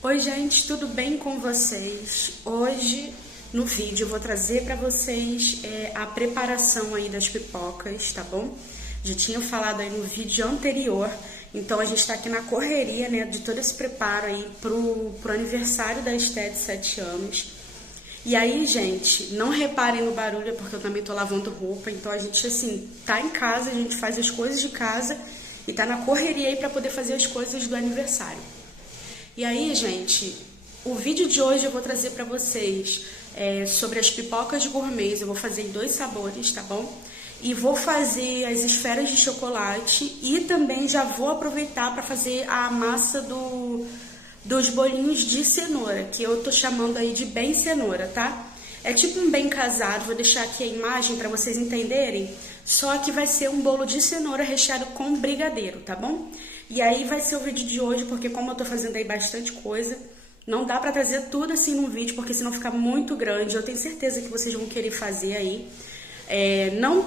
Oi gente, tudo bem com vocês? Hoje no vídeo eu vou trazer para vocês a preparação aí das pipocas, tá bom? Já tinha falado aí no vídeo anterior, então a gente tá aqui na correria, né, de todo esse preparo aí pro aniversário da Esté de 7 anos. E aí, gente, não reparem no barulho, porque eu também tô lavando roupa, então a gente, assim, tá em casa, a gente faz as coisas de casa e tá na correria aí pra poder fazer as coisas do aniversário. E aí, gente, o vídeo de hoje eu vou trazer pra vocês sobre as pipocas gourmets. Eu vou fazer em 2 sabores, tá bom? E vou fazer as esferas de chocolate e também já vou aproveitar para fazer a massa dos bolinhos de cenoura, que eu tô chamando aí de bem cenoura, tá? É tipo um bem casado, vou deixar aqui a imagem para vocês entenderem, só que vai ser um bolo de cenoura recheado com brigadeiro, tá bom? E aí vai ser o vídeo de hoje, porque como eu tô fazendo aí bastante coisa, não dá pra trazer tudo assim num vídeo, porque senão fica muito grande. Eu tenho certeza que vocês vão querer fazer aí.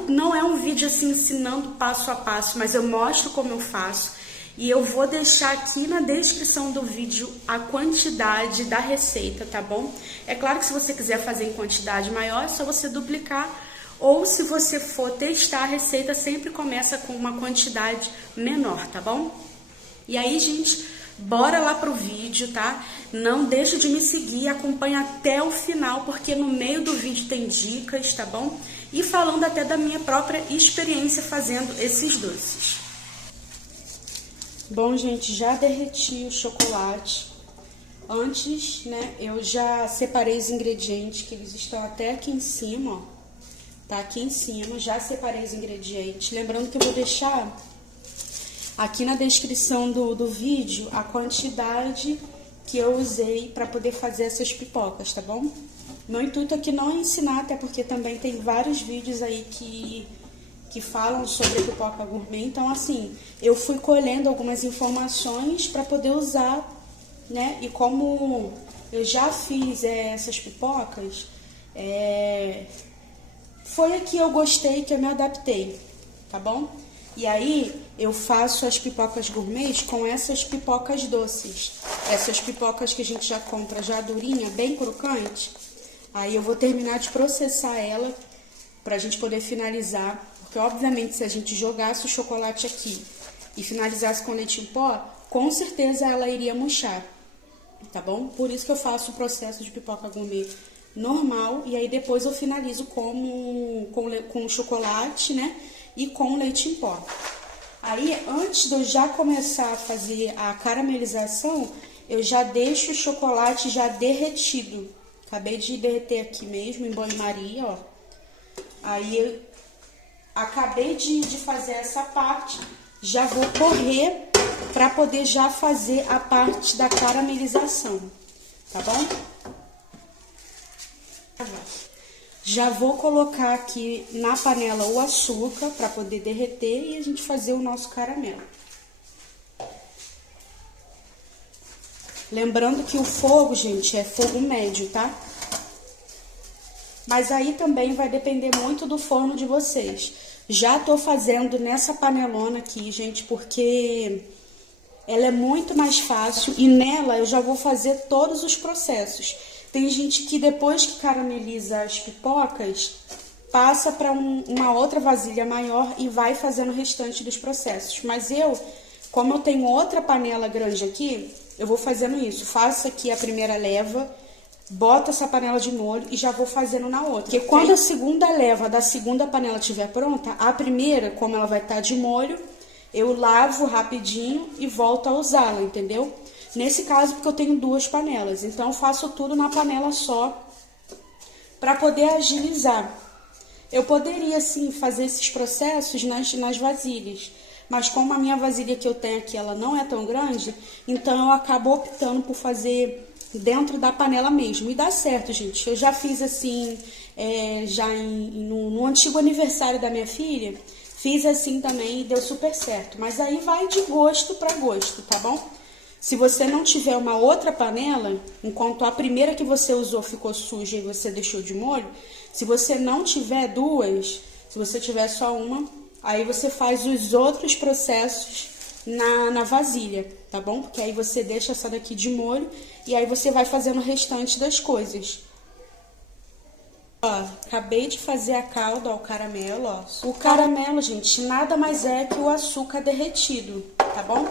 Não é um vídeo assim ensinando passo a passo, mas eu mostro como eu faço. E eu vou deixar aqui na descrição do vídeo a quantidade da receita, tá bom? É claro que se você quiser fazer em quantidade maior, é só você duplicar. Ou se você for testar a receita, sempre começa com uma quantidade menor, tá bom? E aí, gente, bora lá pro vídeo, tá? Não deixa de me seguir, acompanha até o final, porque no meio do vídeo tem dicas, tá bom? E falando até da minha própria experiência fazendo esses doces. Bom, gente, já derreti o chocolate. Antes, né, eu já separei os ingredientes, que eles estão até aqui em cima, ó. Tá aqui em cima, já separei os ingredientes. Lembrando que eu vou deixar aqui na descrição do vídeo a quantidade que eu usei para poder fazer essas pipocas, tá bom? Meu intuito aqui não é ensinar, até porque também tem vários vídeos aí que falam sobre pipoca gourmet. Então, assim, eu fui colhendo algumas informações para poder usar, né? E como eu já fiz essas pipocas, foi a que eu gostei, que eu me adaptei, tá bom? E aí, eu faço as pipocas gourmets com essas pipocas doces. Essas pipocas que a gente já compra já durinha, bem crocante. Aí eu vou terminar de processar ela pra gente poder finalizar. Porque, obviamente, se a gente jogasse o chocolate aqui e finalizasse com leite em pó, com certeza ela iria murchar, tá bom? Por isso que eu faço o processo de pipoca gourmet normal, e aí depois eu finalizo com chocolate, né, e com leite em pó. Aí, antes de eu já começar a fazer a caramelização, eu já deixo o chocolate já derretido. Acabei de derreter aqui mesmo, em banho-maria, ó. Aí, eu acabei de fazer essa parte, já vou correr para poder já fazer a parte da caramelização, tá bom? Já vou colocar aqui na panela o açúcar para poder derreter e a gente fazer o nosso caramelo. Lembrando que o fogo, gente, é fogo médio, tá? Mas aí também vai depender muito do forno de vocês. Já tô fazendo nessa panelona aqui, gente, porque ela é muito mais fácil e nela eu já vou fazer todos os processos. Tem gente que depois que carameliza as pipocas, passa para uma outra vasilha maior e vai fazendo o restante dos processos. Mas como eu tenho outra panela grande aqui, eu vou fazendo isso. Faço aqui a primeira leva, boto essa panela de molho e já vou fazendo na outra. Porque quando a segunda leva da segunda panela estiver pronta, a primeira, como ela vai estar de molho, eu lavo rapidinho e volto a usá-la, entendeu? Nesse caso, porque eu tenho 2 panelas, então eu faço tudo na panela só para poder agilizar. Eu poderia, sim, fazer esses processos nas vasilhas, mas como a minha vasilha que eu tenho aqui, ela não é tão grande, então eu acabo optando por fazer dentro da panela mesmo. E dá certo, gente. Eu já fiz assim, no antigo aniversário da minha filha, fiz assim também e deu super certo. Mas aí vai de gosto para gosto, tá bom? Se você não tiver uma outra panela, enquanto a primeira que você usou ficou suja e você deixou de molho, se você não tiver 2, se você tiver só uma, aí você faz os outros processos na vasilha, tá bom? Porque aí você deixa essa daqui de molho e aí você vai fazendo o restante das coisas. Ó, acabei de fazer a calda, ó, o caramelo, ó. O caramelo, gente, nada mais é que o açúcar derretido, tá bom?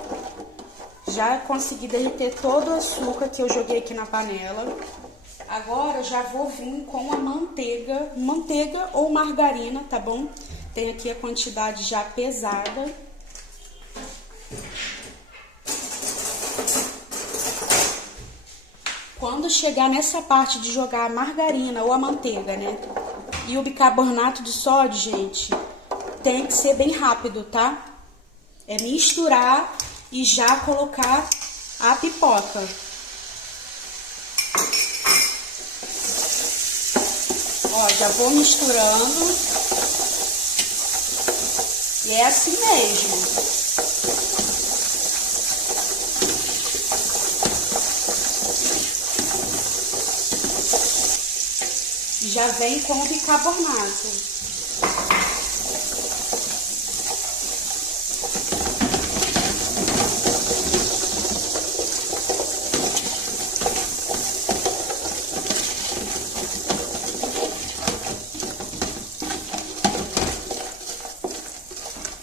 Já consegui derreter todo o açúcar que eu joguei aqui na panela. Agora eu já vou vir com a manteiga ou margarina, tá bom? Tem aqui a quantidade já pesada. Quando chegar nessa parte de jogar a margarina ou a manteiga, né? E o bicarbonato de sódio, gente, tem que ser bem rápido, tá? É misturar e já colocar a pipoca. Ó, já vou misturando. E é assim mesmo. Já vem com o bicarbonato.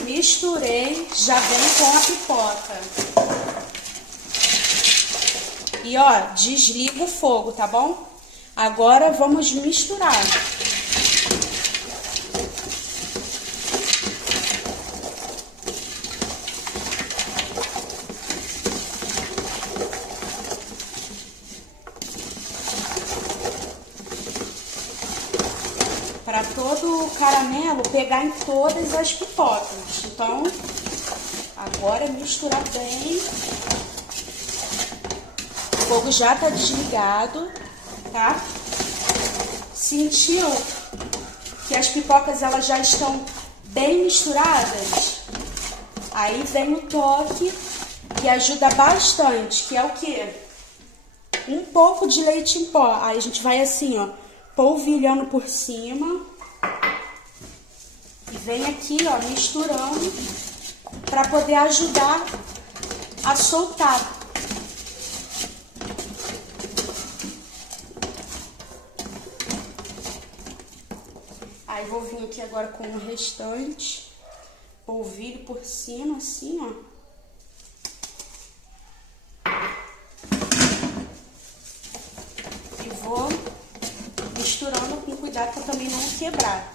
Misturei, já vem com a pipoca. E ó, desliga o fogo, tá bom? Agora vamos misturar. Para todo o caramelo pegar em todas as pipocas. Então, agora é misturar bem. O fogo já tá desligado. Tá? Sentiu que as pipocas elas já estão bem misturadas? Aí vem o toque que ajuda bastante, que é o quê? Um pouco de leite em pó. Aí a gente vai assim, ó, polvilhando por cima. E vem aqui, ó, misturando para poder ajudar a soltar. Aí vou vir aqui agora com o restante, polvilho por cima, assim, ó. E vou misturando com cuidado para também não quebrar.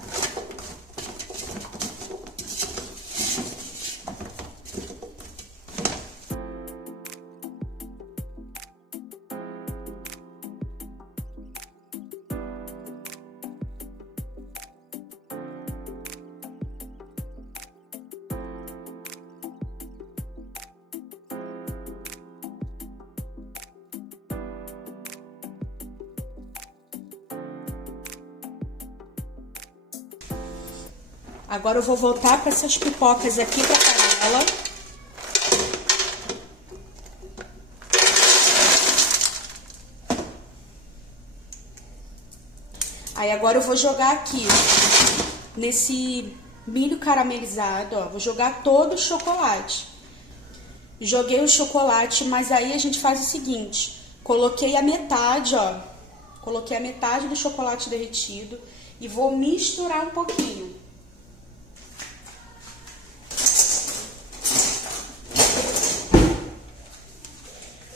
Agora eu vou voltar para essas pipocas aqui para a panela. Aí agora eu vou jogar aqui, nesse milho caramelizado, ó. Vou jogar todo o chocolate. Joguei o chocolate, mas aí a gente faz o seguinte. Coloquei a metade, ó. Coloquei a metade do chocolate derretido e vou misturar um pouquinho.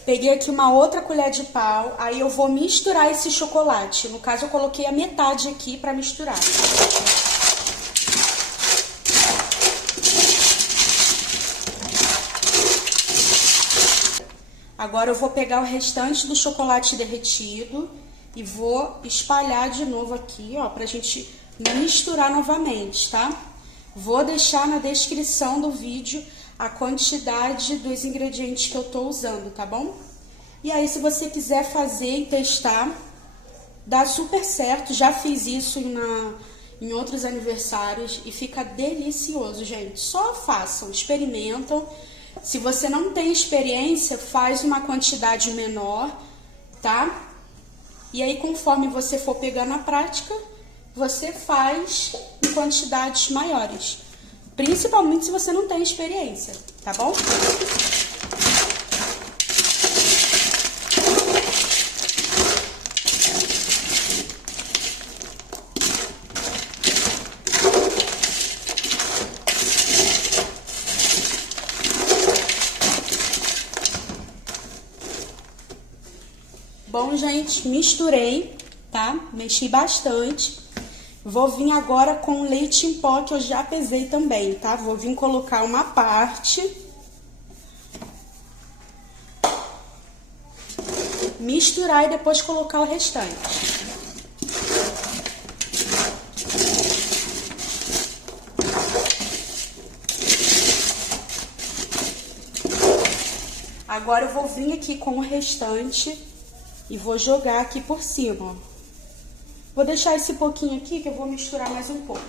Peguei aqui uma outra colher de pau, aí eu vou misturar esse chocolate. No caso, eu coloquei a metade aqui para misturar. Agora eu vou pegar o restante do chocolate derretido e vou espalhar de novo aqui, ó, pra gente misturar novamente, tá? Vou deixar na descrição do vídeo a quantidade dos ingredientes que eu tô usando, tá bom? E aí, se você quiser fazer e testar, dá super certo. Já fiz isso em outros aniversários e fica delicioso, gente. Só façam, experimentam. Se você não tem experiência, faz uma quantidade menor, tá? E aí, conforme você for pegando a prática, você faz em quantidades maiores. Principalmente se você não tem experiência. tá bom? Bom, gente, misturei, tá? Mexi bastante. Vou vir agora com leite em pó, que eu já pesei também, tá? Vou vir colocar uma parte. Misturar e depois colocar o restante. Agora eu vou vir aqui com o restante e vou jogar aqui por cima, ó. Vou deixar esse pouquinho aqui que eu vou misturar mais um pouco.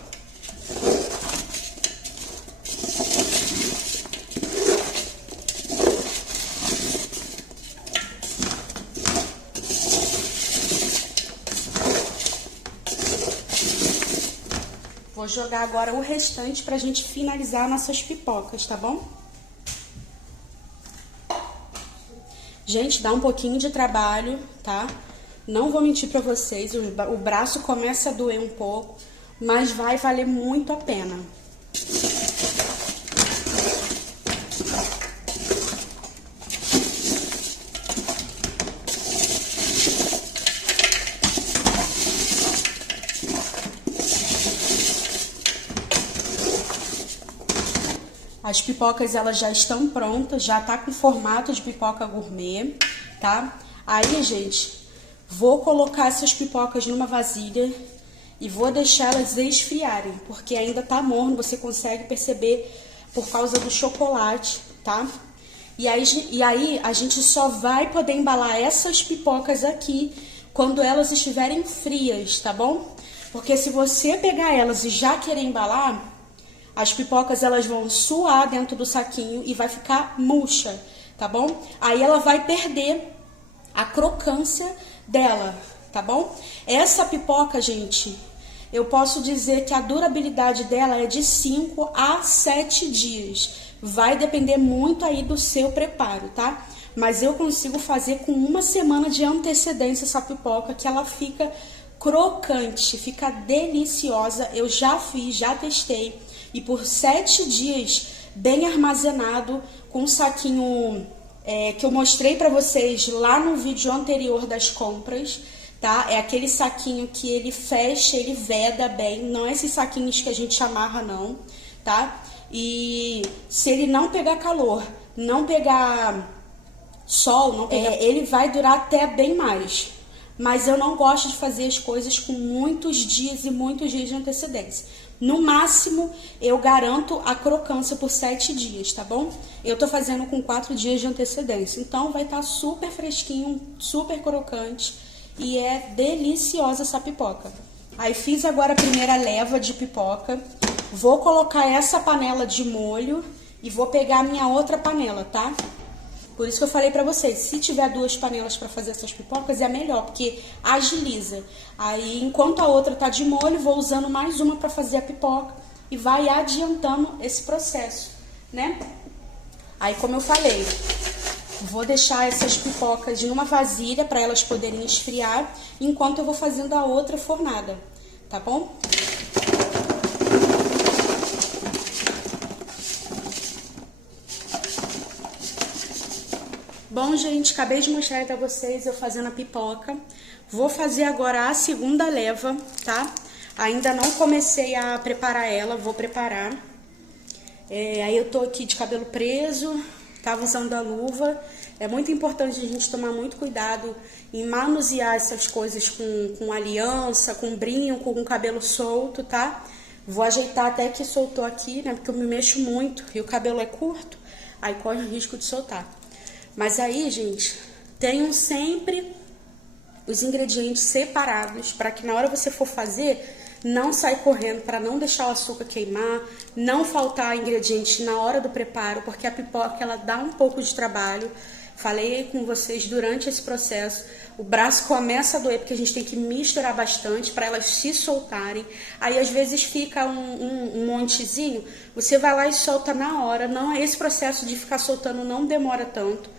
Vou jogar agora o restante pra gente finalizar nossas pipocas, tá bom? Gente, dá um pouquinho de trabalho, tá? Não vou mentir pra vocês, o braço começa a doer um pouco, mas vai valer muito a pena. As pipocas, elas já estão prontas, já tá com formato de pipoca gourmet, tá? Aí, gente, vou colocar essas pipocas numa vasilha e vou deixar elas esfriarem, porque ainda tá morno, você consegue perceber por causa do chocolate, tá? E aí a gente só vai poder embalar essas pipocas aqui quando elas estiverem frias, tá bom? Porque se você pegar elas e já querer embalar, as pipocas elas vão suar dentro do saquinho e vai ficar murcha, tá bom? Aí ela vai perder a crocância dela, tá bom? Essa pipoca, gente, eu posso dizer que a durabilidade dela é de 5 a 7 dias. Vai depender muito aí do seu preparo, tá? Mas eu consigo fazer com 1 semana de antecedência essa pipoca, que ela fica crocante, fica deliciosa. Eu já fiz, já testei. E por 7 dias, bem armazenado, com um saquinho que eu mostrei pra vocês lá no vídeo anterior das compras, tá? É aquele saquinho que ele fecha, ele veda bem, não é esses saquinhos que a gente amarra não, tá? E se ele não pegar calor, não pegar sol, não pegar, ele vai durar até bem mais. Mas eu não gosto de fazer as coisas com muitos dias e muitos dias de antecedência. No máximo, eu garanto a crocância por 7 dias, tá bom? Eu tô fazendo com 4 dias de antecedência. Então, vai estar super fresquinho, super crocante. E é deliciosa essa pipoca. Aí, fiz agora a primeira leva de pipoca. Vou colocar essa panela de molho e vou pegar a minha outra panela, tá? Por isso que eu falei pra vocês, se tiver 2 panelas pra fazer essas pipocas, é melhor, porque agiliza. Aí, enquanto a outra tá de molho, vou usando mais uma pra fazer a pipoca e vai adiantando esse processo, né? Aí, como eu falei, vou deixar essas pipocas numa vasilha pra elas poderem esfriar, enquanto eu vou fazendo a outra fornada, tá bom? Bom, gente, acabei de mostrar pra vocês eu fazendo a pipoca. Vou fazer agora a segunda leva, tá? Ainda não comecei a preparar ela, vou preparar. Aí eu tô aqui de cabelo preso, tava usando a luva. É muito importante a gente tomar muito cuidado em manusear essas coisas com aliança, com brinco, com cabelo solto, tá? Vou ajeitar até que soltou aqui, né? Porque eu me mexo muito e o cabelo é curto, aí corre o risco de soltar. Mas aí, gente, tenham sempre os ingredientes separados para que na hora que você for fazer, não saia correndo, para não deixar o açúcar queimar, não faltar ingrediente na hora do preparo, porque a pipoca ela dá um pouco de trabalho. Falei com vocês durante esse processo. O braço começa a doer porque a gente tem que misturar bastante para elas se soltarem. Aí às vezes fica um montezinho, você vai lá e solta na hora. Não, esse processo de ficar soltando não demora tanto,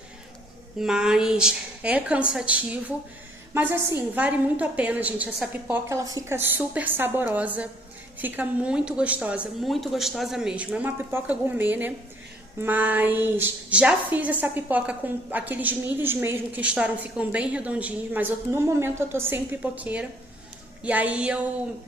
mas é cansativo. Mas assim, vale muito a pena, gente. Essa pipoca, ela fica super saborosa, fica muito gostosa mesmo. É uma pipoca gourmet, né? Mas já fiz essa pipoca com aqueles milhos mesmo que estouram, ficam bem redondinhos. Mas no momento eu tô sem pipoqueira. E aí eu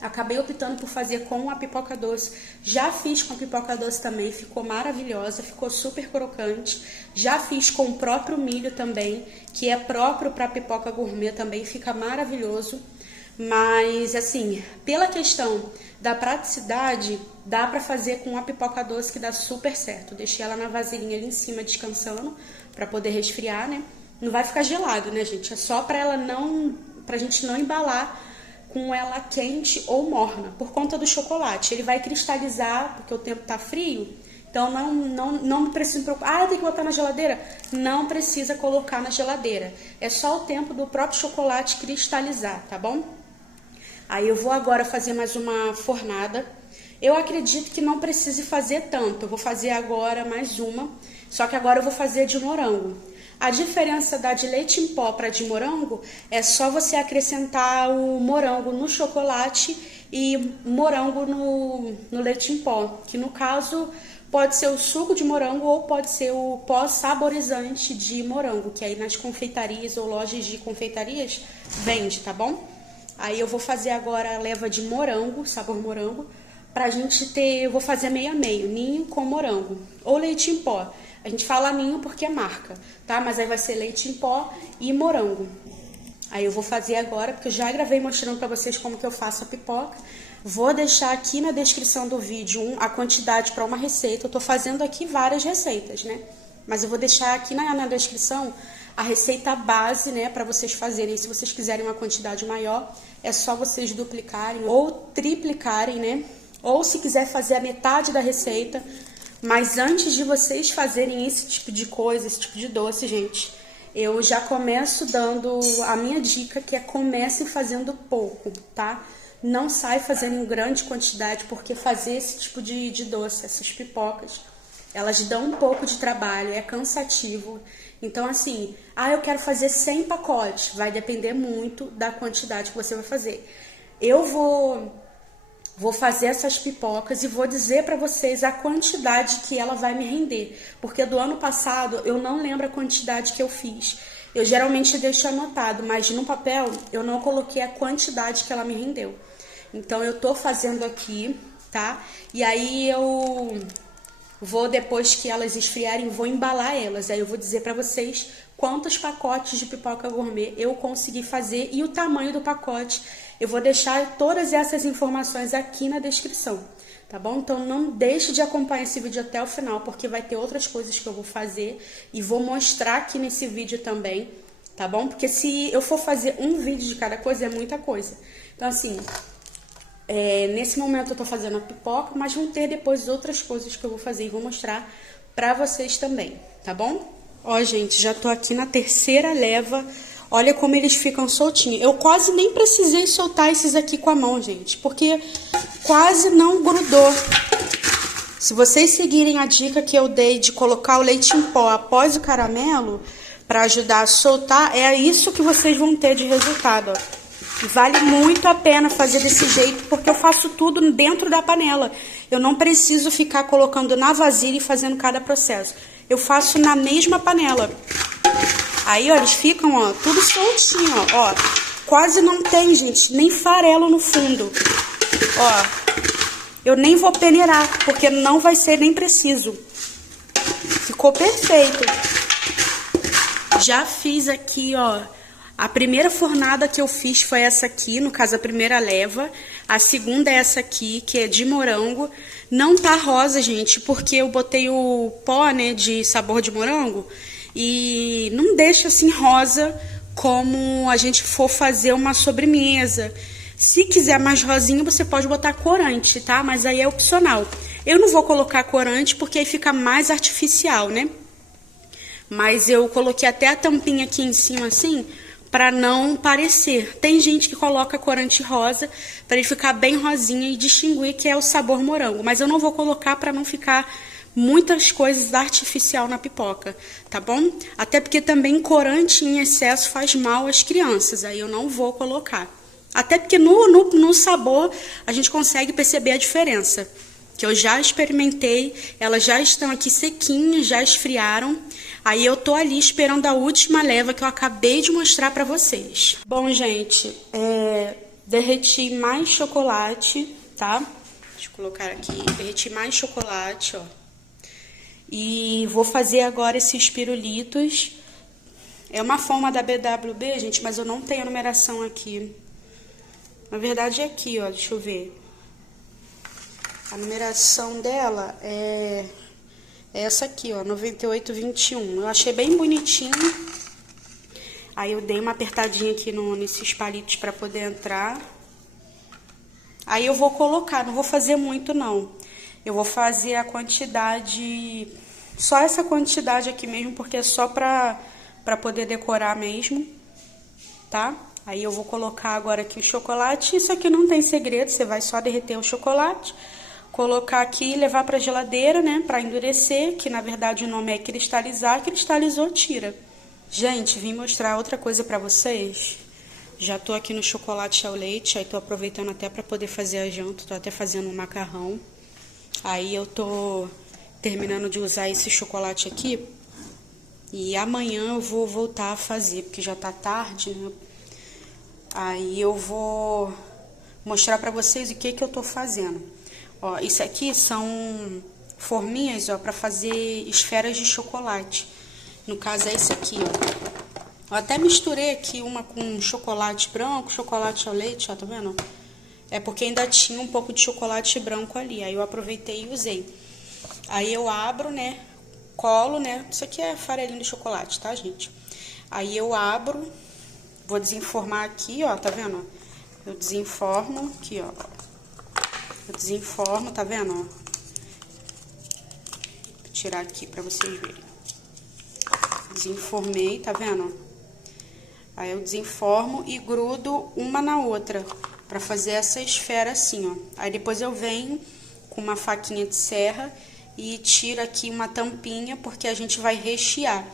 acabei optando por fazer com a pipoca doce. Já fiz com a pipoca doce também, ficou maravilhosa, ficou super crocante. Já fiz com o próprio milho também, que é próprio para pipoca gourmet também, fica maravilhoso. Mas assim, pela questão da praticidade, dá pra fazer com a pipoca doce que dá super certo. Deixei ela na vasilhinha ali em cima descansando pra poder resfriar, né? Não vai ficar gelado, né, gente? É só pra gente não embalar com ela quente ou morna, por conta do chocolate. Ele vai cristalizar, porque o tempo tá frio, então não precisa me preocupar. Ah, tem que botar na geladeira? Não precisa colocar na geladeira. É só o tempo do próprio chocolate cristalizar, tá bom? Aí eu vou agora fazer mais uma fornada. Eu acredito que não precise fazer tanto. Eu vou fazer agora mais uma, só que agora eu vou fazer de morango. A diferença da de leite em pó para de morango é só você acrescentar o morango no chocolate e morango no leite em pó, que no caso pode ser o suco de morango ou pode ser o pó saborizante de morango, que aí nas confeitarias ou lojas de confeitarias vende, tá bom? Aí eu vou fazer agora a leva de morango, sabor morango, pra gente ter, eu vou fazer meio a meio, ninho com morango, ou leite em pó. A gente fala ninho porque é marca, tá? Mas aí vai ser leite em pó e morango. Aí eu vou fazer agora, porque eu já gravei mostrando pra vocês como que eu faço a pipoca. Vou deixar aqui na descrição do vídeo a quantidade para uma receita. Eu tô fazendo aqui várias receitas, né? Mas eu vou deixar aqui na descrição a receita base, né, para vocês fazerem. Se vocês quiserem uma quantidade maior, é só vocês duplicarem ou triplicarem, né? Ou se quiser fazer a metade da receita. Mas antes de vocês fazerem esse tipo de coisa, esse tipo de doce, gente, eu já começo dando a minha dica, que é comecem fazendo pouco, tá? Não sai fazendo em grande quantidade, porque fazer esse tipo de doce, essas pipocas, elas dão um pouco de trabalho, é cansativo. Então, assim, eu quero fazer 100 pacotes. Vai depender muito da quantidade que você vai fazer. Eu vou fazer essas pipocas e vou dizer pra vocês a quantidade que ela vai me render. Porque do ano passado, eu não lembro a quantidade que eu fiz. Eu geralmente deixo anotado, mas no papel eu não coloquei a quantidade que ela me rendeu. Então, eu tô fazendo aqui, tá? E aí eu vou, depois que elas esfriarem, vou embalar elas. Aí eu vou dizer pra vocês quantos pacotes de pipoca gourmet eu consegui fazer e o tamanho do pacote. Eu vou deixar todas essas informações aqui na descrição, tá bom? Então não deixe de acompanhar esse vídeo até o final, porque vai ter outras coisas que eu vou fazer e vou mostrar aqui nesse vídeo também, tá bom? Porque se eu for fazer um vídeo de cada coisa, é muita coisa. Então assim, nesse momento eu tô fazendo a pipoca, mas vão ter depois outras coisas que eu vou fazer e vou mostrar pra vocês também, tá bom? Ó, gente, já tô aqui na terceira leva. Olha como eles ficam soltinhos. Eu quase nem precisei soltar esses aqui com a mão, gente, porque quase não grudou. Se vocês seguirem a dica que eu dei de colocar o leite em pó após o caramelo, pra ajudar a soltar, é isso que vocês vão ter de resultado, ó. Vale muito a pena fazer desse jeito, porque eu faço tudo dentro da panela. Eu não preciso ficar colocando na vasilha e fazendo cada processo. Eu faço na mesma panela. Aí, ó, eles ficam, ó, tudo soltinho, ó. Quase não tem, gente, nem farelo no fundo. Ó, eu nem vou peneirar, porque não vai ser nem preciso. Ficou perfeito. Já fiz aqui, ó. A primeira fornada que eu fiz foi essa aqui, no caso a primeira leva. A segunda é essa aqui, que é de morango. Não tá rosa, gente, porque eu botei o pó, né, de sabor de morango. E não deixa assim rosa como a gente for fazer uma sobremesa. Se quiser mais rosinha, você pode botar corante, tá? Mas aí é opcional. Eu não vou colocar corante porque aí fica mais artificial, né? mas eu coloquei até a tampinha aqui em cima assim, para não parecer. Tem gente que coloca corante rosa para ele ficar bem rosinha e distinguir que é o sabor morango, mas eu não vou colocar para não ficar muitas coisas artificial na pipoca, tá bom? Até porque também corante em excesso faz mal às crianças, aí eu não vou colocar. Até porque no sabor a gente consegue perceber a diferença. Que eu já experimentei, elas já estão aqui sequinhas, já esfriaram. Aí eu tô ali esperando a última leva que eu acabei de mostrar pra vocês. Bom, gente, derreti mais chocolate, tá? Deixa eu colocar aqui, derreti mais chocolate, ó. E vou fazer agora esses pirulitos. É uma forma da BWB, gente, mas eu não tenho a numeração aqui. Na verdade é aqui, ó, deixa eu ver. A numeração dela é essa aqui, ó, 9821. Eu achei bem bonitinho. Aí eu dei uma apertadinha aqui nesses palitos para poder entrar. Aí eu vou colocar, não vou fazer muito não. Eu vou fazer a quantidade, só essa quantidade aqui mesmo, porque é só pra poder decorar mesmo, tá? Aí eu vou colocar agora aqui o chocolate. Isso aqui não tem segredo, você vai só derreter o chocolate, colocar aqui e levar pra geladeira, né, pra endurecer, que na verdade o nome é cristalizar, cristalizou, tira. Gente, vim mostrar outra coisa pra vocês. Já tô aqui no chocolate ao leite, aí tô aproveitando até pra poder fazer a janta, tô até fazendo um macarrão. Aí eu tô terminando de usar esse chocolate aqui e amanhã eu vou voltar a fazer, porque já tá tarde, né? Aí eu vou mostrar pra vocês o que eu tô fazendo. Ó, isso aqui são forminhas, ó, pra fazer esferas de chocolate. No caso é esse aqui, ó. Eu até misturei aqui uma com chocolate branco, chocolate ao leite, ó, tá vendo? É porque ainda tinha um pouco de chocolate branco ali, aí eu aproveitei e usei. Aí eu abro, né, colo, né, isso aqui é farelinho de chocolate, tá, gente? Aí eu abro, vou desenformar aqui, ó, tá vendo? Eu desenformo aqui, ó. Eu desenformo, tá vendo, ó? Vou tirar aqui pra vocês verem. Desenformei, tá vendo? Aí eu desenformo e grudo uma na outra, pra fazer essa esfera assim, ó. Aí depois eu venho com uma faquinha de serra e tiro aqui uma tampinha, porque a gente vai rechear.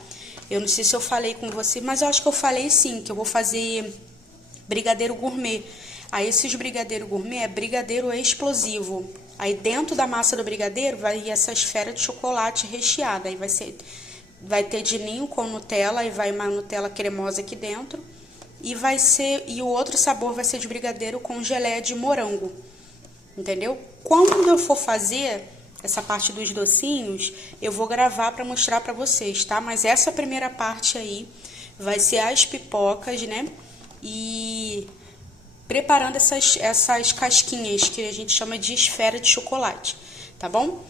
Eu não sei se eu falei com você, mas eu acho que eu falei sim, que eu vou fazer brigadeiro gourmet. Aí esses brigadeiro gourmet é brigadeiro explosivo. Aí dentro da massa do brigadeiro vai ir essa esfera de chocolate recheada. Aí vai ter de ninho com Nutella, e vai uma Nutella cremosa aqui dentro. E o outro sabor vai ser de brigadeiro com geleia de morango. Entendeu? Quando eu for fazer essa parte dos docinhos, eu vou gravar para mostrar para vocês, tá? Mas essa primeira parte aí vai ser as pipocas, né? E preparando essas casquinhas que a gente chama de esfera de chocolate, tá bom?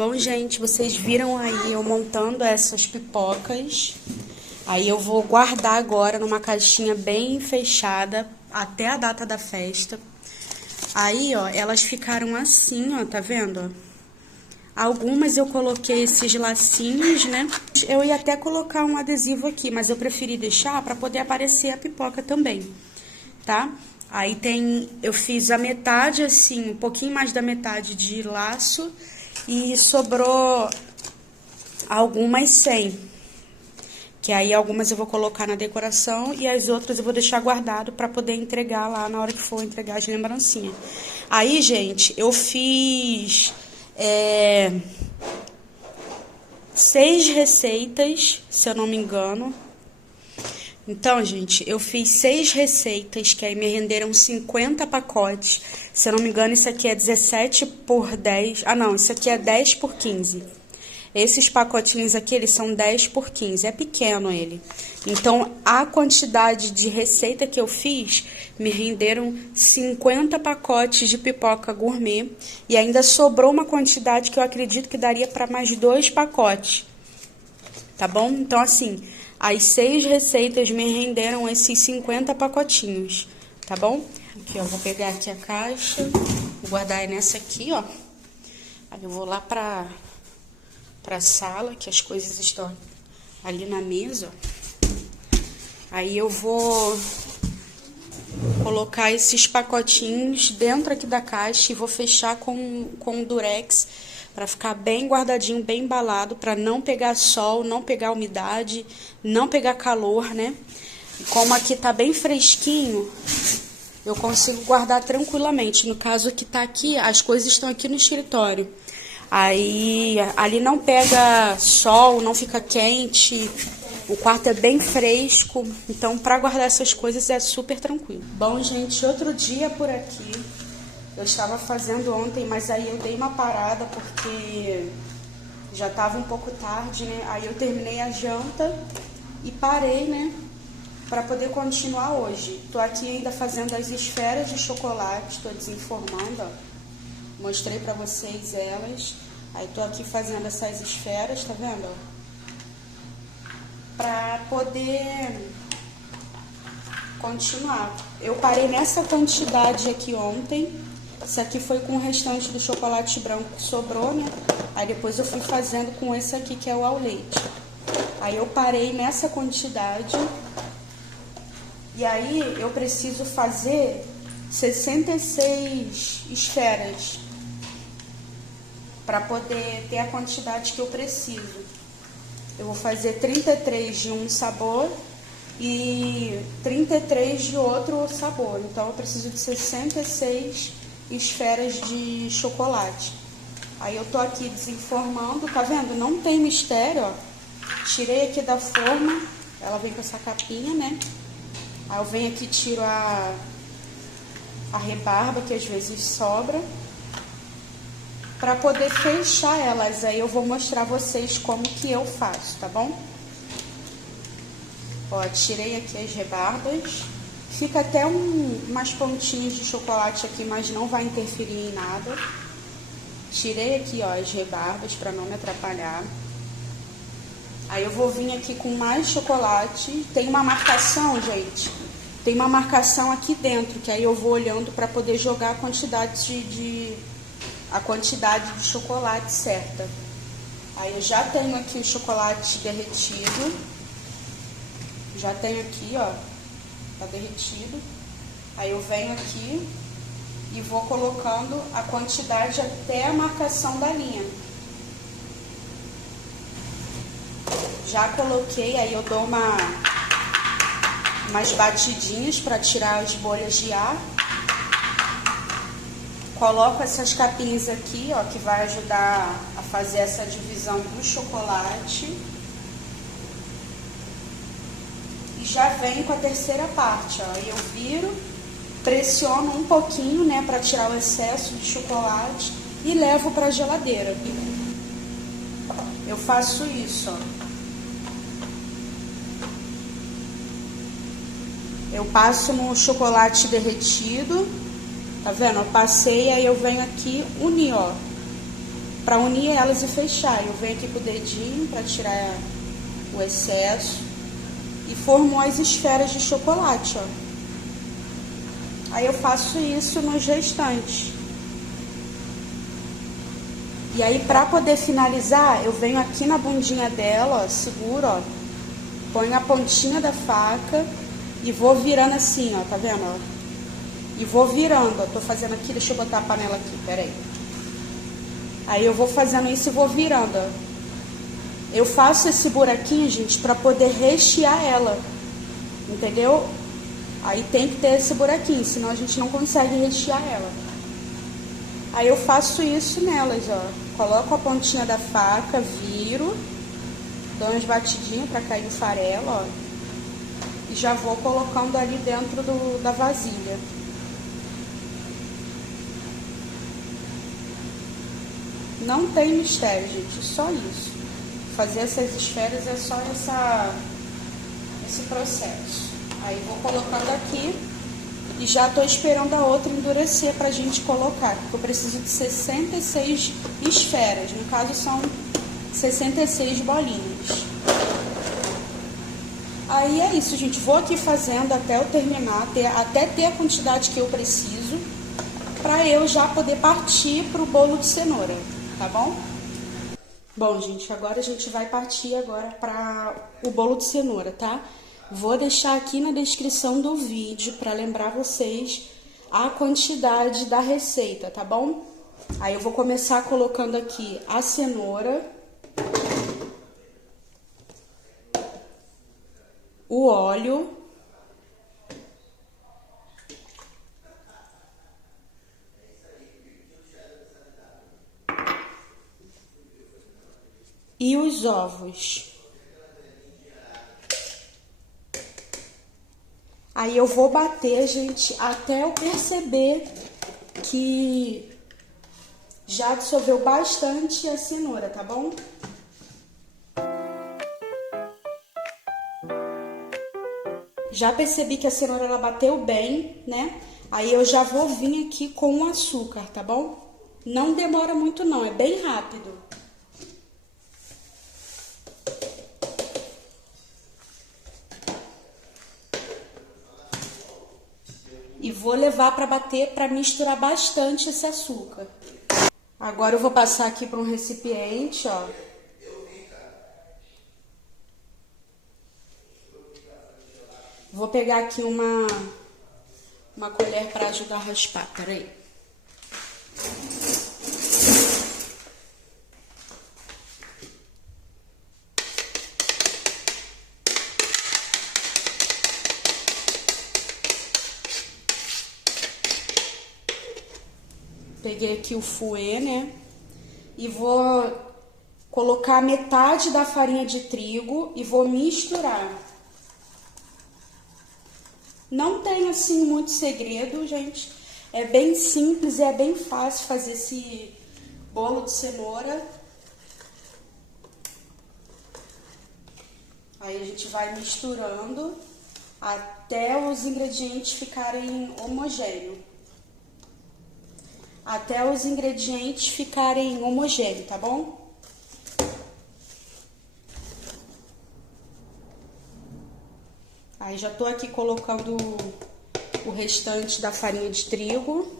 Bom, gente, vocês viram aí eu montando essas pipocas. Aí eu vou guardar agora numa caixinha bem fechada até a data da festa. Aí, ó, elas ficaram assim, ó, tá vendo? Algumas eu coloquei esses lacinhos, né? Eu ia até colocar um adesivo aqui, mas eu preferi deixar pra poder aparecer a pipoca também, tá? Aí eu fiz a metade assim, um pouquinho mais da metade de laço e sobrou algumas sem. Que aí algumas eu vou colocar na decoração e as outras eu vou deixar guardado pra poder entregar lá na hora que for entregar as lembrancinhas. Aí, gente, eu fiz 6 receitas, se eu não me engano. Então, gente, eu fiz 6 receitas, que aí me renderam 50 pacotes. Se eu não me engano, isso aqui é 17 por 10. Ah, não, isso aqui é 10 por 15. Esses pacotinhos aqui, eles são 10 por 15. É pequeno ele. Então, a quantidade de receita que eu fiz, me renderam 50 pacotes de pipoca gourmet. E ainda sobrou uma quantidade que eu acredito que daria para mais 2 pacotes. Tá bom? Então, assim, as 6 receitas me renderam esses 50 pacotinhos, tá bom? Aqui, ó, vou pegar aqui a caixa, vou guardar nessa aqui, ó. Aí eu vou lá pra sala, que as coisas estão ali na mesa, ó. Aí eu vou colocar esses pacotinhos dentro aqui da caixa e vou fechar com durex, para ficar bem guardadinho, bem embalado, para não pegar sol, não pegar umidade, não pegar calor, né? E como aqui tá bem fresquinho, eu consigo guardar tranquilamente. No caso que tá aqui, as coisas estão aqui no escritório. Aí, ali não pega sol, não fica quente, o quarto é bem fresco, então para guardar essas coisas é super tranquilo. Bom, gente, outro dia por aqui. Eu estava fazendo ontem, mas aí eu dei uma parada porque já estava um pouco tarde, né? Aí eu terminei a janta e parei, né? Para poder continuar hoje. Tô aqui ainda fazendo as esferas de chocolate, estou desenformando, ó. Mostrei para vocês elas. Aí tô aqui fazendo essas esferas, tá vendo? Para poder continuar. Eu parei nessa quantidade aqui ontem. Isso aqui foi com o restante do chocolate branco que sobrou, né? Aí depois eu fui fazendo com esse aqui, que é o ao leite. Aí eu parei nessa quantidade. E aí eu preciso fazer 66 esferas para poder ter a quantidade que eu preciso. Eu vou fazer 33 de um sabor e 33 de outro sabor. Então eu preciso de 66 esferas de chocolate. Aí eu tô aqui desenformando, tá vendo? Não tem mistério, ó. Tirei aqui da forma, ela vem com essa capinha, né? Aí eu venho aqui, tiro a rebarba, que às vezes sobra, pra poder fechar elas. Aí eu vou mostrar vocês como que eu faço, tá bom? Ó, tirei aqui as rebarbas. Fica até umas pontinhas de chocolate aqui, mas não vai interferir em nada. Tirei aqui, ó, as rebarbas para não me atrapalhar. Aí eu vou vir aqui com mais chocolate. Tem uma marcação, gente. Tem uma marcação aqui dentro, que aí eu vou olhando para poder jogar a quantidade de chocolate certa. Aí eu já tenho aqui o chocolate derretido. Já tenho aqui, ó. Tá derretido. Aí eu venho aqui e vou colocando a quantidade até a marcação da linha. Já coloquei, aí eu dou umas batidinhas para tirar as bolhas de ar. Coloco essas capinhas aqui, ó, que vai ajudar a fazer essa divisão do chocolate. E já venho com a terceira parte, ó. Eu viro, pressiono um pouquinho, né, para tirar o excesso de chocolate e levo para a geladeira. Eu faço isso, ó. Eu passo no chocolate derretido, tá vendo? Eu passei, aí eu venho aqui unir, ó. para unir elas e fechar. Eu venho aqui com o dedinho para tirar o excesso e formou as esferas de chocolate, ó. Aí eu faço isso nos restantes. E aí, pra poder finalizar, eu venho aqui na bundinha dela, ó, seguro, ó. Ponho a pontinha da faca e vou virando assim, ó, tá vendo, ó? E vou virando, ó. Tô fazendo aqui, deixa eu botar a panela aqui, peraí. Aí eu vou fazendo isso e vou virando, ó. Eu faço esse buraquinho, gente, pra poder rechear ela, entendeu? Aí tem que ter esse buraquinho, senão a gente não consegue rechear ela. Aí eu faço isso nelas, ó. Coloco a pontinha da faca, viro, dou umas batidinhas pra cair o farelo, ó. E já vou colocando ali dentro da vasilha. Não tem mistério, gente, só isso. Fazer essas esferas é só esse processo. Aí vou colocando aqui. E já tô esperando a outra endurecer pra gente colocar, porque eu preciso de 66 esferas, no caso são 66 bolinhas. Aí é isso, gente, vou aqui fazendo até eu terminar, até ter a quantidade que eu preciso, pra eu já poder partir pro bolo de cenoura, tá bom? Bom, gente, agora a gente vai partir agora para o bolo de cenoura, tá? Vou deixar aqui na descrição do vídeo para lembrar vocês a quantidade da receita, tá bom? Aí eu vou começar colocando aqui a cenoura, o óleo, e os ovos. Aí eu vou bater, gente, até eu perceber que já dissolveu bastante a cenoura, tá bom? Já percebi que a cenoura ela bateu bem, né? Aí eu já vou vir aqui com o açúcar, tá bom? Não demora muito não, é bem rápido. E vou levar para bater, para misturar bastante esse açúcar. Agora eu vou passar aqui para um recipiente, ó. Vou pegar aqui uma colher para ajudar a raspar, peraí. Peguei aqui o fouet, né? E vou colocar metade da farinha de trigo e vou misturar. Não tem assim muito segredo, gente. É bem simples e é bem fácil fazer esse bolo de cenoura. Aí a gente vai misturando até os ingredientes ficarem homogêneos. Até os ingredientes ficarem homogêneos, tá bom? Aí já tô aqui colocando o restante da farinha de trigo.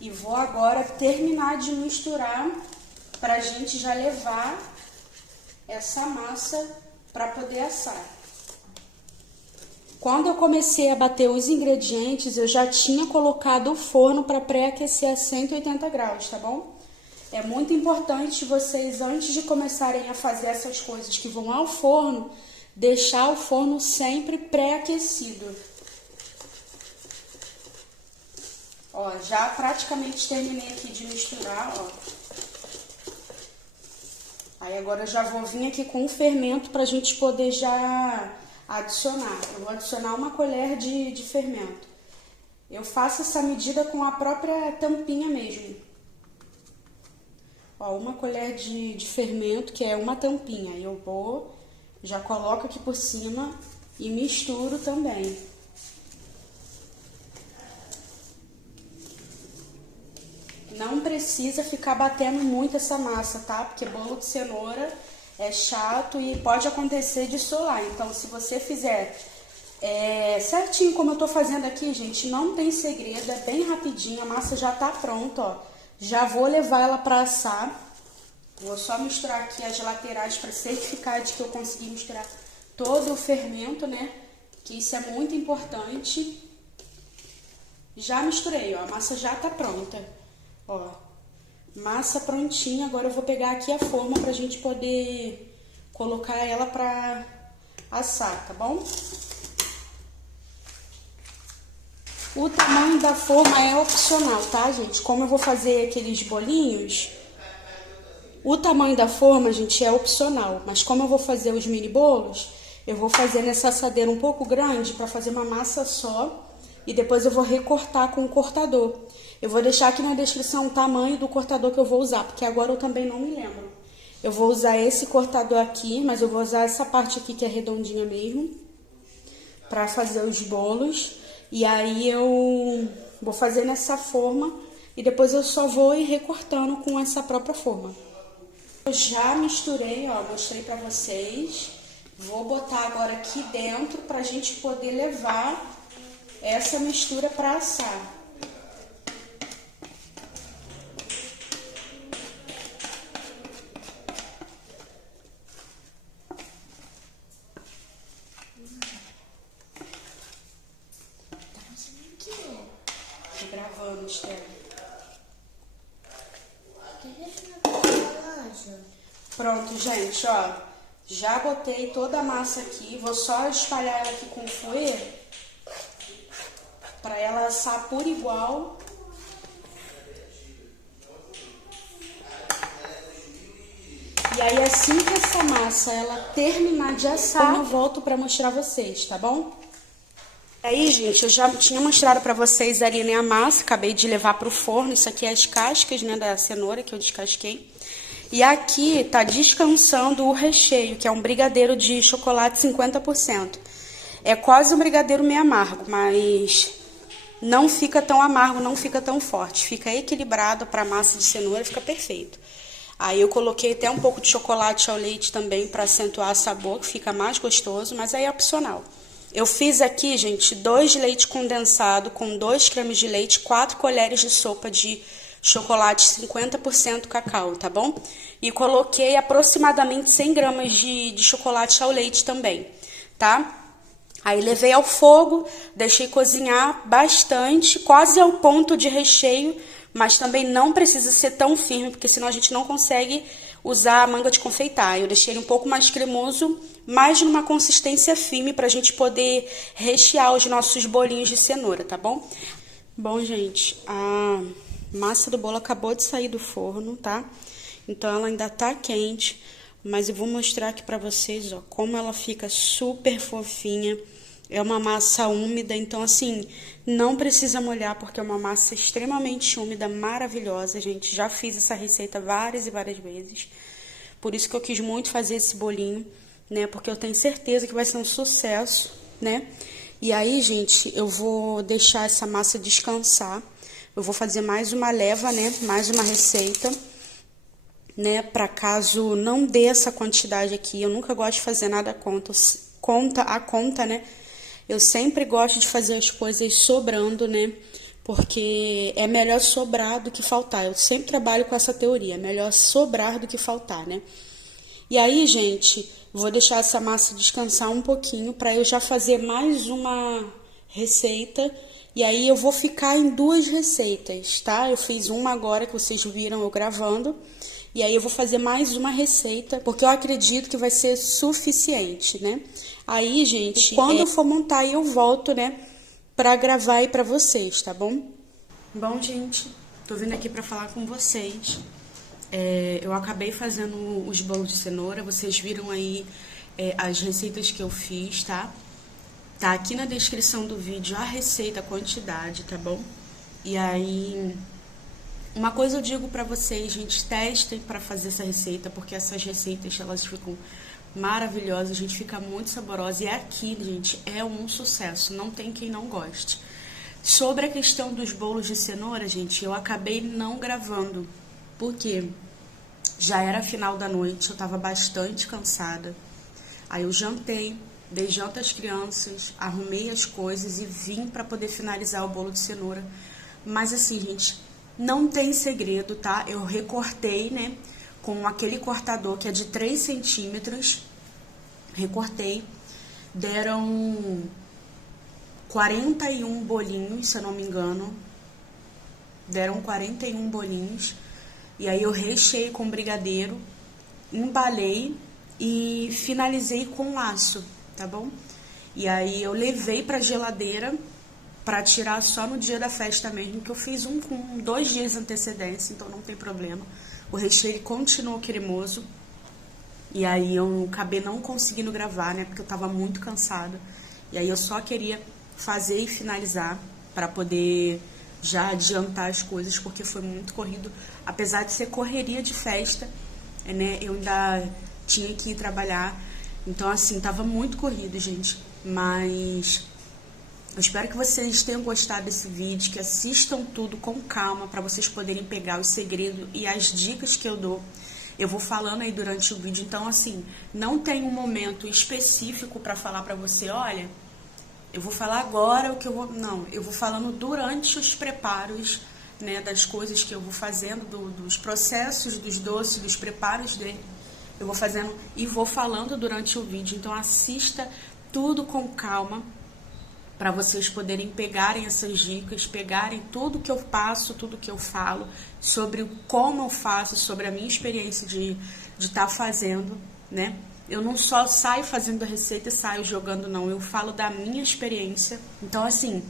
E vou agora terminar de misturar pra gente já levar essa massa pra poder assar. Quando eu comecei a bater os ingredientes, eu já tinha colocado o forno para pré-aquecer a 180 graus, tá bom? É muito importante vocês, antes de começarem a fazer essas coisas que vão ao forno, deixar o forno sempre pré-aquecido. Ó, já praticamente terminei aqui de misturar, ó. Aí agora eu já vou vir aqui com o fermento pra gente poder já adicionar. Eu vou adicionar uma colher de fermento. Eu faço essa medida com a própria tampinha mesmo. Ó, uma colher de fermento, que é uma tampinha. Aí eu vou, já coloco aqui por cima e misturo também. Não precisa ficar batendo muito essa massa, tá? Porque bolo de cenoura é chato e pode acontecer de solar. Então, se você fizer certinho como eu tô fazendo aqui, gente, não tem segredo, é bem rapidinho. A massa já tá pronta, ó. Já vou levar ela pra assar. Vou só misturar aqui as laterais para certificar de que eu consegui misturar todo o fermento, né? Que isso é muito importante. Já misturei, ó. A massa já tá pronta. Ó, massa prontinha. Agora eu vou pegar aqui a forma pra gente poder colocar ela pra assar, tá bom? O tamanho da forma é opcional, tá, gente? Como eu vou fazer aqueles bolinhos, o tamanho da forma, gente, é opcional. Mas como eu vou fazer os mini bolos, eu vou fazer nessa assadeira um pouco grande pra fazer uma massa só. E depois eu vou recortar com o cortador. Eu vou deixar aqui na descrição o tamanho do cortador que eu vou usar, porque agora eu também não me lembro. Eu vou usar esse cortador aqui, mas eu vou usar essa parte aqui que é redondinha mesmo, pra fazer os bolos. E aí eu vou fazer nessa forma e depois eu só vou ir recortando com essa própria forma. Eu já misturei, ó, mostrei pra vocês. Vou botar agora aqui dentro pra gente poder levar essa mistura para assar. Tô gravando, Estela. Pronto, gente, ó. Já botei toda a massa aqui. Vou só espalhar ela aqui com fouet para ela assar por igual. E aí, assim que essa massa ela terminar de assar, eu volto para mostrar vocês, tá bom? Aí, gente, eu já tinha mostrado para vocês ali, né, a massa. Acabei de levar pro forno. Isso aqui é as cascas, né, da cenoura que eu descasquei. E aqui tá descansando o recheio, que é um brigadeiro de chocolate 50%. É quase um brigadeiro meio amargo, mas não fica tão amargo, não fica tão forte. Fica equilibrado para massa de cenoura, fica perfeito. Aí eu coloquei até um pouco de chocolate ao leite também para acentuar o sabor, que fica mais gostoso, mas aí é opcional. Eu fiz aqui, gente, 2 de leite condensado com 2 cremes de leite, 4 colheres de sopa de chocolate 50% cacau, tá bom? E coloquei aproximadamente 100 gramas de chocolate ao leite também, tá? Aí levei ao fogo, deixei cozinhar bastante, quase ao ponto de recheio, mas também não precisa ser tão firme, porque senão a gente não consegue usar a manga de confeitar. Eu deixei ele um pouco mais cremoso, mas numa consistência firme pra gente poder rechear os nossos bolinhos de cenoura, tá bom? Bom, gente, a massa do bolo acabou de sair do forno, tá? Então ela ainda tá quente, mas eu vou mostrar aqui pra vocês, ó, como ela fica super fofinha. É uma massa úmida, então assim, não precisa molhar, porque é uma massa extremamente úmida, maravilhosa, gente. Já fiz essa receita várias e várias vezes. Por isso que eu quis muito fazer esse bolinho, né? Porque eu tenho certeza que vai ser um sucesso, né? E aí, gente, eu vou deixar essa massa descansar. Eu vou fazer mais uma leva, né? Mais uma receita, né? Pra caso não dê essa quantidade aqui. Eu nunca gosto de fazer nada a conta, né? Eu sempre gosto de fazer as coisas sobrando, né? Porque é melhor sobrar do que faltar. Eu sempre trabalho com essa teoria. É melhor sobrar do que faltar, né? E aí, gente, vou deixar essa massa descansar um pouquinho pra eu já fazer mais uma receita. E aí eu vou ficar em 2 receitas, tá? Eu fiz uma agora que vocês viram eu gravando. E aí eu vou fazer mais uma receita, porque eu acredito que vai ser suficiente, né? Aí, gente, quando eu for montar, eu volto, né, pra gravar aí pra vocês, tá bom? Bom, gente, tô vindo aqui pra falar com vocês. Eu acabei fazendo os bolos de cenoura, vocês viram aí as receitas que eu fiz, tá? Tá aqui na descrição do vídeo a receita, a quantidade, tá bom? E aí, uma coisa eu digo pra vocês, gente, testem pra fazer essa receita, porque essas receitas, elas ficam maravilhosas, a gente fica muito saborosa. E aqui, gente, é um sucesso, não tem quem não goste. Sobre a questão dos bolos de cenoura, gente, eu acabei não gravando, porque já era final da noite, eu tava bastante cansada. Aí eu jantei, dei janta às crianças, arrumei as coisas e vim pra poder finalizar o bolo de cenoura. Mas assim, gente, não tem segredo, tá? Eu recortei, né, com aquele cortador que é de 3 centímetros. Recortei, deram 41 bolinhos, se eu não me engano. Deram 41 bolinhos. E aí eu recheei com brigadeiro, embalei e finalizei com laço, tá bom? E aí eu levei pra geladeira pra tirar só no dia da festa mesmo, que eu fiz um com 2 dias de antecedência, então não tem problema. O recheio ele continuou cremoso. E aí eu acabei não conseguindo gravar, né, porque eu tava muito cansada. E aí eu só queria fazer e finalizar pra poder já adiantar as coisas, porque foi muito corrido. Apesar de ser correria de festa, né, eu ainda tinha que ir trabalhar. Então, assim, tava muito corrido, gente. Mas eu espero que vocês tenham gostado desse vídeo, que assistam tudo com calma, pra vocês poderem pegar os segredos e as dicas que eu dou. Eu vou falando aí durante o vídeo, então assim, não tem um momento específico pra falar pra você, olha, eu vou falar agora o que eu vou... Não, eu vou falando durante os preparos, né, das coisas que eu vou fazendo, dos processos, dos doces, dos preparos dele. Eu vou fazendo e vou falando durante o vídeo, então assista tudo com calma, para vocês poderem pegarem essas dicas, pegarem tudo que eu passo, tudo que eu falo, sobre como eu faço, sobre a minha experiência de estar fazendo, né? Eu não só saio fazendo a receita e saio jogando, não. Eu falo da minha experiência. Então, assim,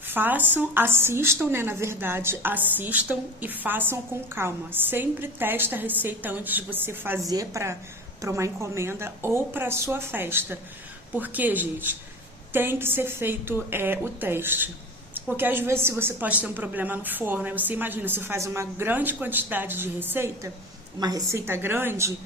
façam, assistam, né? Na verdade, assistam e façam com calma. Sempre testa a receita antes de você fazer para uma encomenda ou para a sua festa. Porque, gente, tem que ser feito o teste. Porque às vezes você pode ter um problema no forno, né? Você imagina, você faz uma grande quantidade de receita, uma receita grande,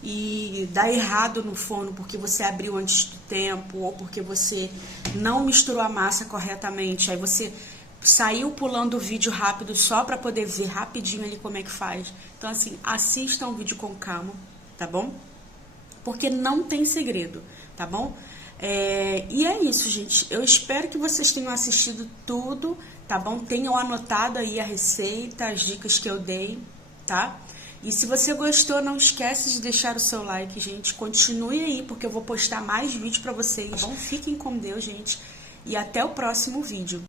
e dá errado no forno porque você abriu antes do tempo, ou porque você não misturou a massa corretamente, aí você saiu pulando o vídeo rápido só para poder ver rapidinho ali como é que faz. Então assim, assistam o vídeo com calma, tá bom? Porque não tem segredo, tá bom? E é isso, gente. Eu espero que vocês tenham assistido tudo, tá bom? Tenham anotado aí a receita, as dicas que eu dei, tá? E se você gostou, não esquece de deixar o seu like, gente. Continue aí, porque eu vou postar mais vídeos pra vocês, tá bom? Fiquem com Deus, gente. E até o próximo vídeo.